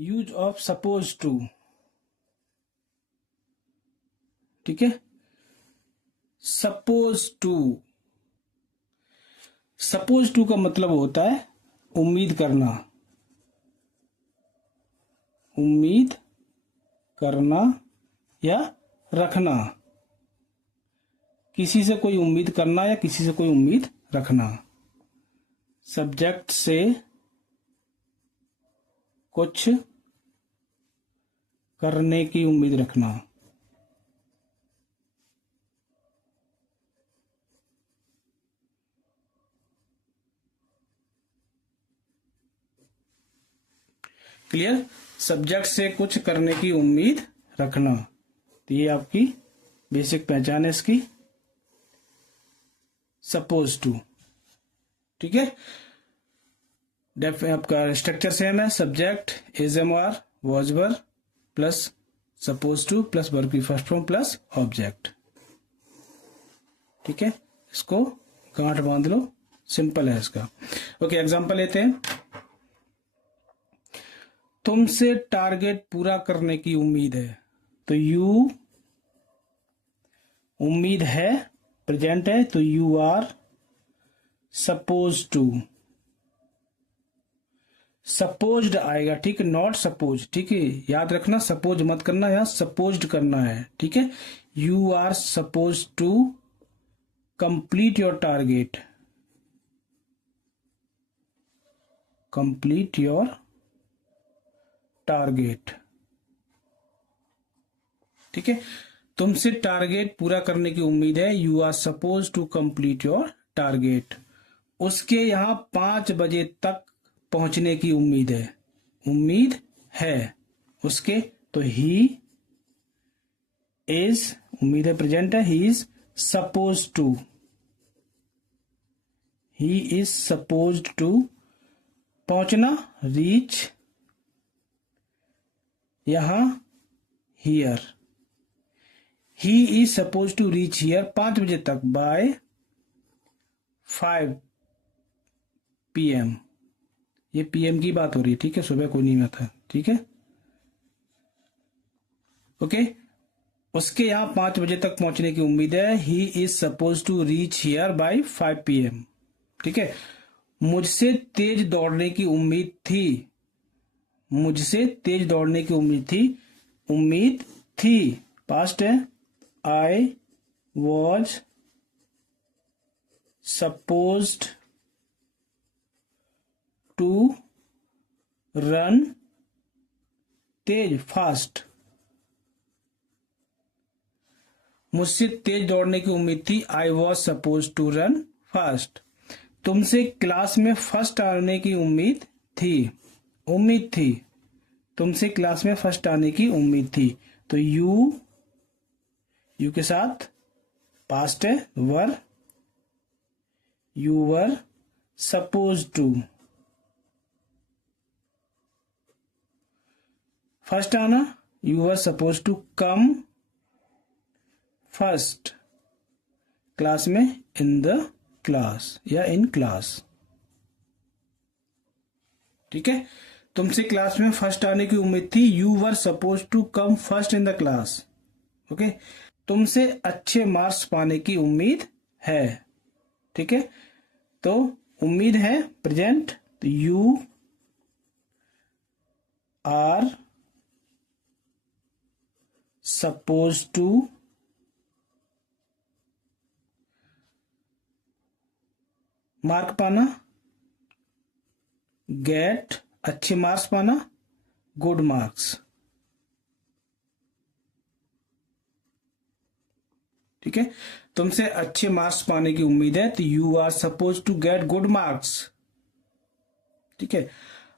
Use of suppose to. ठीक है, suppose to. Suppose to का मतलब होता है उम्मीद करना। उम्मीद करना या रखना, किसी से कोई उम्मीद करना या किसी से कोई उम्मीद रखना। सब्जेक्ट से कुछ करने की उम्मीद रखना। क्लियर? सब्जेक्ट से कुछ करने की उम्मीद रखना, तो ये आपकी बेसिक पहचान है इसकी, सपोज टू। ठीक है, आपका स्ट्रक्चर सेम है। Subject is am are was were plus suppose to plus verb की फर्स्ट फॉर्म प्लस ऑब्जेक्ट। ठीक है, इसको गांठ बांध लो, सिंपल है इसका। ओके, एग्जांपल लेते हैं। तुमसे टारगेट पूरा करने की उम्मीद है, तो यू, उम्मीद है प्रेजेंट है तो you are suppose to. Supposed आएगा, ठीक है, नॉट सपोज। ठीक है, याद रखना, सपोज मत करना, यहां सपोज्ड करना है। ठीक है, you are suppose to complete your target. Complete your target. ठीक है, तुमसे टारगेट पूरा करने की उम्मीद है, you are suppose to complete your target. उसके यहां 5 बजे तक पहुंचने की उम्मीद है। उम्मीद है उसके, तो ही इज, उम्मीद है प्रेजेंट है, he is suppose to. He is suppose to पहुंचना, रीच, यहां here. He is suppose to reach here 5 बजे तक बाय 5 PM। ये PM की बात हो रही है। ठीक है, सुबह कोई नहीं आता। ठीक है, ओके। उसके यहां 5 बजे तक पहुंचने की उम्मीद है, he is suppose to reach here by 5 PM। ठीक है, मुझसे तेज दौड़ने की उम्मीद थी। मुझसे तेज दौड़ने की उम्मीद थी, उम्मीद थी पास्ट है, I was supposed to run तेज, फास्ट। मुझसे तेज दौड़ने की उम्मीद थी, I was suppose to run fast. तुमसे क्लास में फर्स्ट आने की उम्मीद थी। उम्मीद थी, तुमसे क्लास में फर्स्ट आने की उम्मीद थी, तो यू, यू के साथ पास्ट है, were, you were suppose to. First आना, you were suppose to come first class में, इन द क्लास या इन क्लास। ठीक है, तुमसे क्लास में फर्स्ट आने की उम्मीद थी, you were suppose to come first in the class. Okay, तुमसे अच्छे मार्क्स पाने की उम्मीद है। ठीक है, तो उम्मीद है प्रेजेंट, तो you are suppose to mark पाना, गेट अच्छे मार्क्स पाना, गुड मार्क्स। ठीक है, तुमसे अच्छे मार्क्स पाने की उम्मीद है, तो you are suppose to get good marks. ठीक है,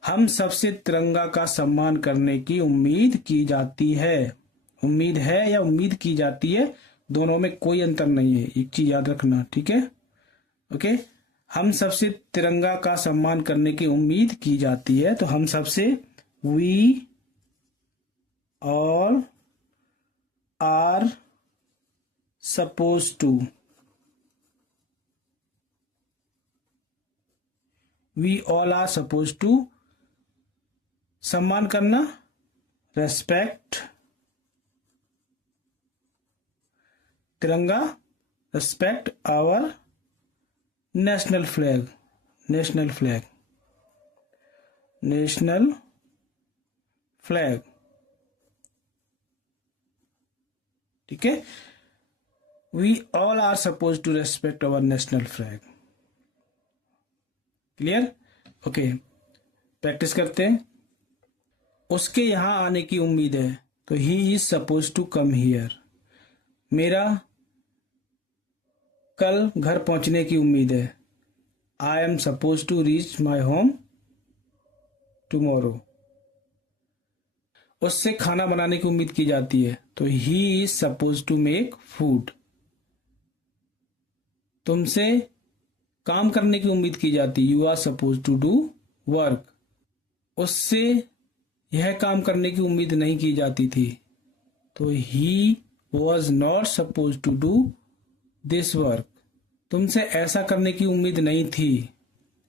हम सबसे तिरंगा का सम्मान करने की उम्मीद की जाती है। उम्मीद है या उम्मीद की जाती है, दोनों में कोई अंतर नहीं है, एक चीज याद रखना। ठीक है, ओके। हम सबसे तिरंगा का सम्मान करने की उम्मीद की जाती है, तो हम सबसे, we all are suppose to. We all are suppose to सम्मान करना, रेस्पेक्ट, तिरंगा, respect our national flag, national flag, national flag. ठीक है, we all are suppose to respect our national flag. Clear? Okay, practice करते हैं। उसके यहां आने की उम्मीद है, तो he is suppose to come here. मेरा कल घर पहुंचने की उम्मीद है, I am suppose to reach my home tomorrow. उससे खाना बनाने की उम्मीद की जाती है, तो he is suppose to make food. तुमसे काम करने की उम्मीद की जाती, you are suppose to do work. उससे यह काम करने की उम्मीद नहीं की जाती थी, तो he was not suppose to do this work. तुमसे ऐसा करने की उम्मीद नहीं थी,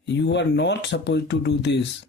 you are not suppose to do this.